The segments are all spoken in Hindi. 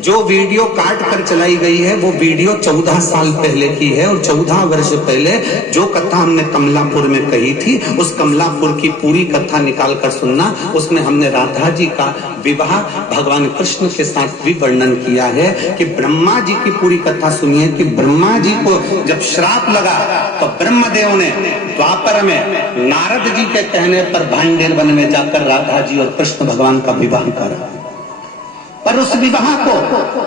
जो वीडियो काट कर चलाई गई है वो वीडियो 14 साल पहले की है, और 14 वर्ष पहले जो कथा हमने कमलापुर में कही थी, उस कमलापुर की पूरी कथा निकाल कर सुनना। उसमें हमने राधा जी का विवाह भगवान कृष्ण के साथ भी वर्णन किया है कि ब्रह्मा जी की पूरी कथा सुनिए कि ब्रह्मा जी को जब श्राप लगा तो ब्रह्मदेव ने द्वापर में नारद जी के कहने पर भांडेर वन में जाकर राधा जी और कृष्ण भगवान का विवाह करा। पर उस विवाह को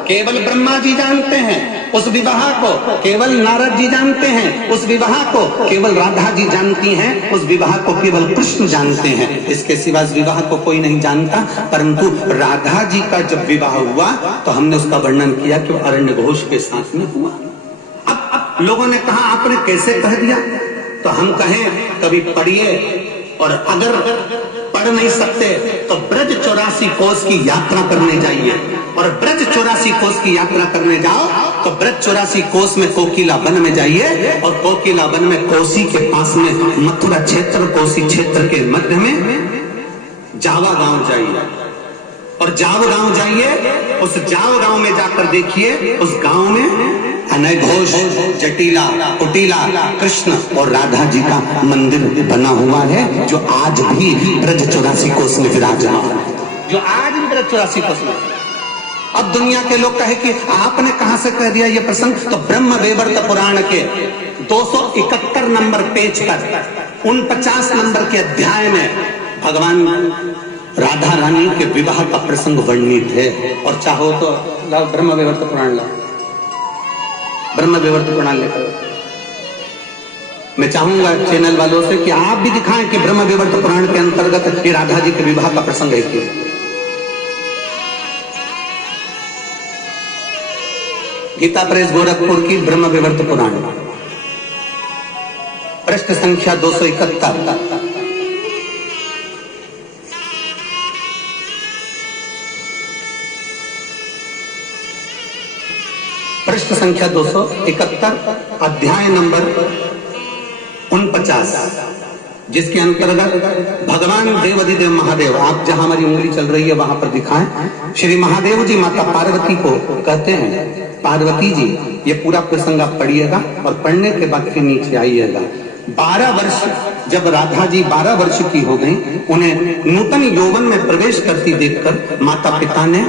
केवल ब्रह्मा जी जानते हैं, उस विवाह को केवल नारद जी जानते हैं, उस विवाह को केवल राधा जी जानती हैं, उस विवाह को केवल कृष्ण जानते हैं। इसके सिवा इस विवाह को कोई नहीं जानता। परंतु राधा जी का जब विवाह हुआ तो हमने उसका वर्णन किया कि वो अरण्य घोष के साथ में हुआ। अब लोगों ने कहा आपने कैसे कह दिया, तो हम कहें कभी पढ़िए, और अगर पढ़ नहीं सकते तो ब्रज 84 कोस की यात्रा करने जाइए, और ब्रज 84 कोस की यात्रा करने जाओ तो ब्रज 84 कोस में कोकिला वन में जाइए, और कोकिला वन में कोसी के पास में मथुरा क्षेत्र, कोसी क्षेत्र के मध्य में जावा गांव जाइए, और जाव गांव जाइए। उस जाव गांव में जाकर देखिए, उस गांव में अनय घोष, जटिला, कुटिला, कृष्ण और राधा जी का मंदिर बना हुआ है, जो आज भी ब्रज 84 कोस में विराजमान है, जो आज भी ब्रज 84 कोस में। अब दुनिया के लोग कहे कि आपने कहां से कह दिया ये प्रसंग, तो ब्रह्म वैवर्त पुराण के 271 नंबर पेज पर 49 नंबर के अध्याय में भगवान राधा रानी के विवाह का प्रसंग वर्णित है। और चाहो तो लाओ ब्रह्म वैवर्त पुराण, लाओ ब्रह्म वैवर्त पुराण लेकर। मैं चाहूंगा चैनल वालों से कि आप भी दिखाएं कि ब्रह्म वैवर्त पुराण के अंतर्गत ये राधा जी के विवाह का प्रसंग है कि गीता प्रेस गोरखपुर की ब्रह्म वैवर्त पुराण, पृष्ठ संख्या 271, पृष्ठ संख्या 271, अध्याय नंबर 49, जिसके अंतर्गत भगवान देवाधिदेव महादेव, आप जहां हमारी उंगली चल रही है वहां पर दिखाएं, श्री महादेव जी माता पार्वती को कहते हैं, पार्वती जी, ये पूरा प्रसंग आप पढ़िएगा और पढ़ने के बाद फिर नीचे आइएगा। 12 वर्ष जब राधा जी 12 वर्ष की हो गई, उन्हें नूतन यौवन में प्रवेश करती देखकर माता पिता ने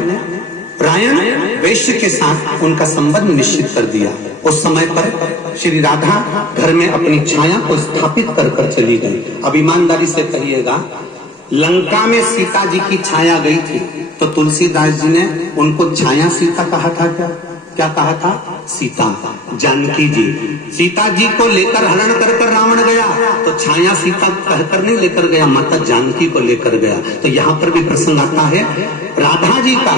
रायण वैश्य के साथ उनका संबंध निश्चित कर दिया। उस समय पर श्री राधा घर में अपनी छाया को स्थापित कर कर चली गई। अब ईमानदारी से कहिएगा, लंका में सीता जी की छाया गई थी तो तुलसीदास जी ने उनको छाया सीता कहा था। क्या कहा था? सीता, जानकी जी। सीता जी को लेकर हरण कर कर रावण गया तो छाया सीता कहकर नहीं लेकर गया, माता जानकी को लेकर गया। तो यहाँ पर भी प्रसंग आता है राधा जी का।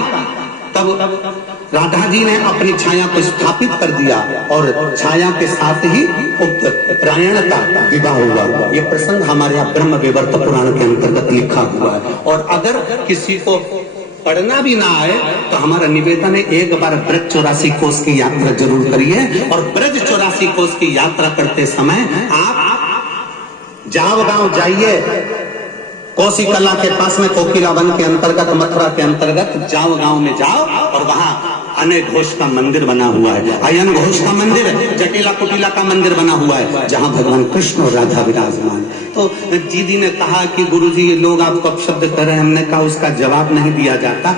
तब राधा जी ने अपनी छाया को स्थापित कर दिया और छाया के साथ ही उक्त रायण का विवाह हुआ। ये प्रसंग हमारे यहाँ ब्रह्म वैवर्त पुराण के अंतर्गत लिखा हुआ है। और अगर किसी को पढ़ना भी ना आए तो हमारा निवेदन है, एक बार ब्रज 84 कोस की यात्रा जरूर करिए। और ब्रज 84 कोस की यात्रा करते समय आप जाव गांव जाइए, कोसी कला के पास में कोकिला वन के अंतर्गत, मथुरा के अंतर्गत जाव गांव में जाओ, और वहां अनय घोष का मंदिर बना हुआ है, अयन घोष का मंदिर, जटिला कुटिला का मंदिर बना हुआ है, जहां भगवान कृष्ण और राधा विराजमान। तो दीदी ने कहा कि गुरुजी ये लोग आपको अपशब्द कर रहे हैं। हमने कहा उसका जवाब नहीं दिया जाता।